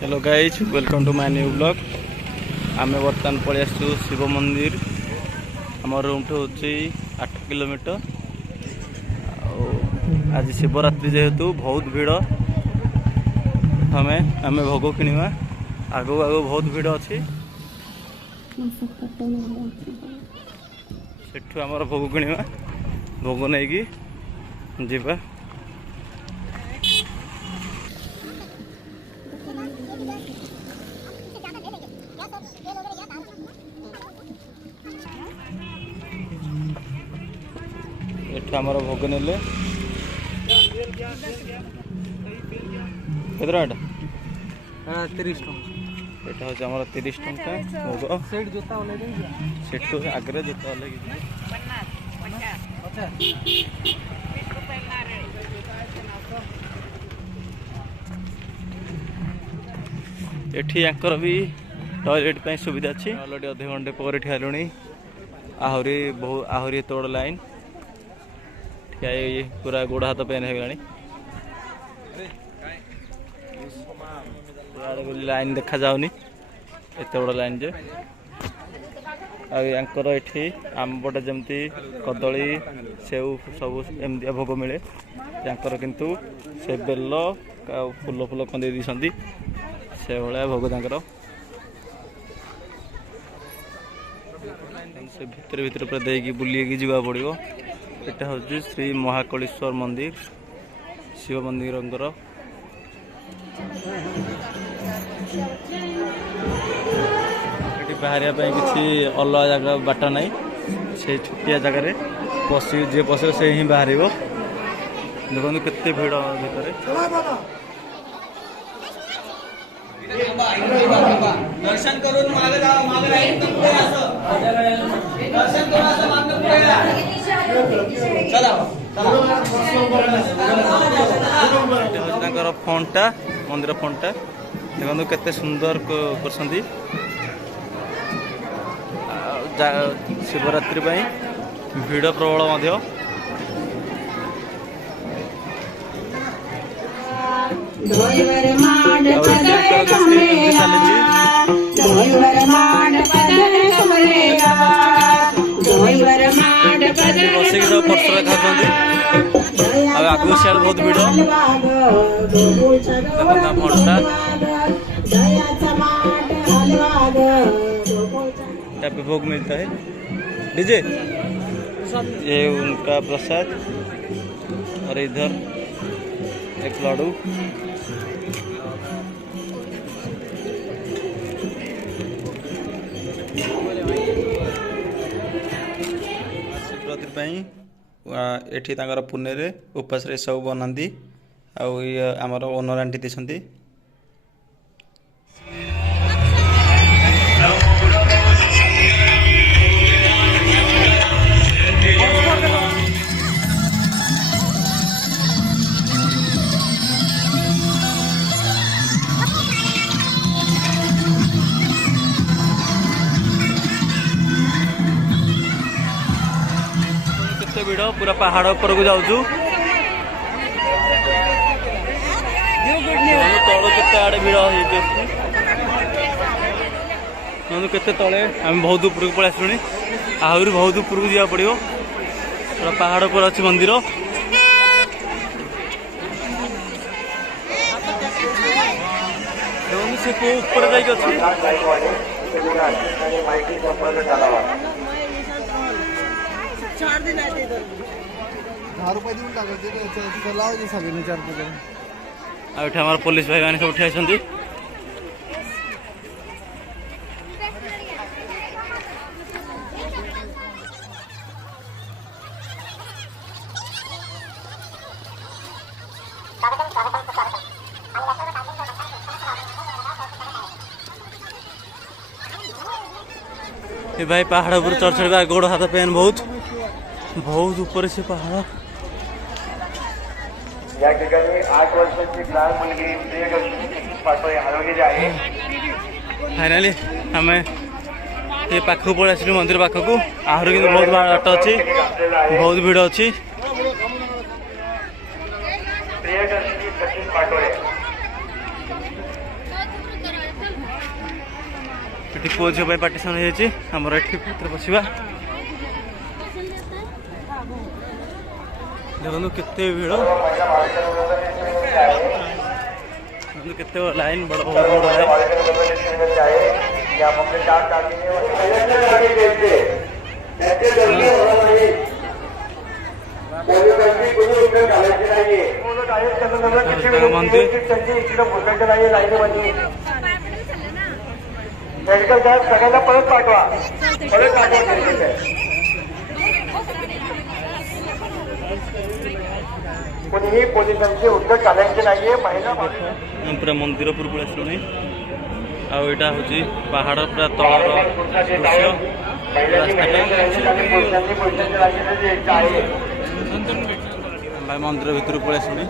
Hello guys welcome to my new blog. आम बर्तमान पलि आसु शिव मंदिर। आम रूम ठू हूँ 8 किलोमीटर। आज शिवरात्रि जेहेतु बहुत भीड़ प्रथमे आम भोग किणवा आगू आगू बहुत भीड़ अच्छी सेठू आमर भोग किणवा भोग नहीं कि जीवा। आमर भोग नेले केतरा 30 टका एटा हूँ आमर 30 टका भोग। सेठ जोता सेठू आगे जोता एठी आंकर भी टॉयलेट पे सुविधा अच्छी। अलरेडी अधे घंटे पर ठियालुणी आहरी तोड़ लाइन ठिया पूरा गोड़ हाथ पेन हो गलानी। लाइन देखा जाऊनी एत बड़ लाइन जे आंकर एठी आम पटे जमती कदली सेव सब एमती भोग मिले यांकर किंतु से बेल फूल फूल कंदे दी से भाया भोग तांकर से भितर भितर पूरा देकी बुलिकी जावा पड़ो। एटा हूँ श्री महाकालेश्वर मंदिर शिव मंदिर बाहर किसी अलग जगह बाट ना से छोटिया जगार पशि जी पशे से ही बाहर देखो केते भीड़ भितर। दर्शन करून मागे जा मागे राईट पुढे असं दर्शन करून असं मागे पुढे चला चला फोनटा मंदिर फोनटा देखो केते सुंदर करसंदी शिवरात्रि भीड़ प्रबल मध्य। आगू सियाल बहुत भीड़ यहाँ पे भोग मिलता है डीजे ये उनका प्रसाद और इधर एक लाडू शिवरात्रि एठी तांकर पुणे रे उपास रे सब बनाती आमर ओनर आंटी देछंती। भीड़ पूरा पहाड़ ऊपर को जाऊँ तल के आड़े भीड़ के तले आम बहुत ऊपर को पलि आसलुनी आहरी बहुत ऊपर को जावा पड़ो पूरा पहाड़ पर अच्छी मंदिर। से ऊपर जाइए आम पुलिस भाई मैंने सब उठाई भाई पहाड़ ऊपर चढ़ चढ़ गोड़ हाथ पेन बहुत बहुत ऊपर से पहाड़। या ठिकाणी 8 वर्षाची लहान मुलगी प्रियदर्शनी पाटोळे हरवलेली आहे। फाइनाली आम ये पाखक पलि आसलु मंदिर पाखक आहरी कि बहुत बाट अच्छी बहुत भीड़ अच्छी। प्रियदर्शनी सचिन पाटोळे ଏଠି ପୁଅ ଝିଅ ପାଇଁ ପାର୍ଟିସନ୍ ହେଇଯାଇଛି। ଆମର ଏଠି ଭିତରେ ବସିବା। ଦେଖନ୍ତୁ କେତେ ଭିଡ଼, ଦେଖନ୍ତୁ କେତେ ଲାଇନ୍, ବଡ଼ ବଡ଼ ଲାଇନ୍। मेडिकल साहेब सगळ्यांना परत पाठवा, परत पाठवा. कोणीही पोलिसांची उद्धट चालायची नाहीये. महिला पूरा मंदिर उपरକୁ ଆସିଲୁଣି। ଆଉ ଏଇଟା ହେଉଛି ପାହାଡ଼ ପୁରା ତଳର ଦୃଶ୍ୟ। ମନ୍ଦିର ଭିତରକୁ ପଳେଇ ଆସିଲୁଣି।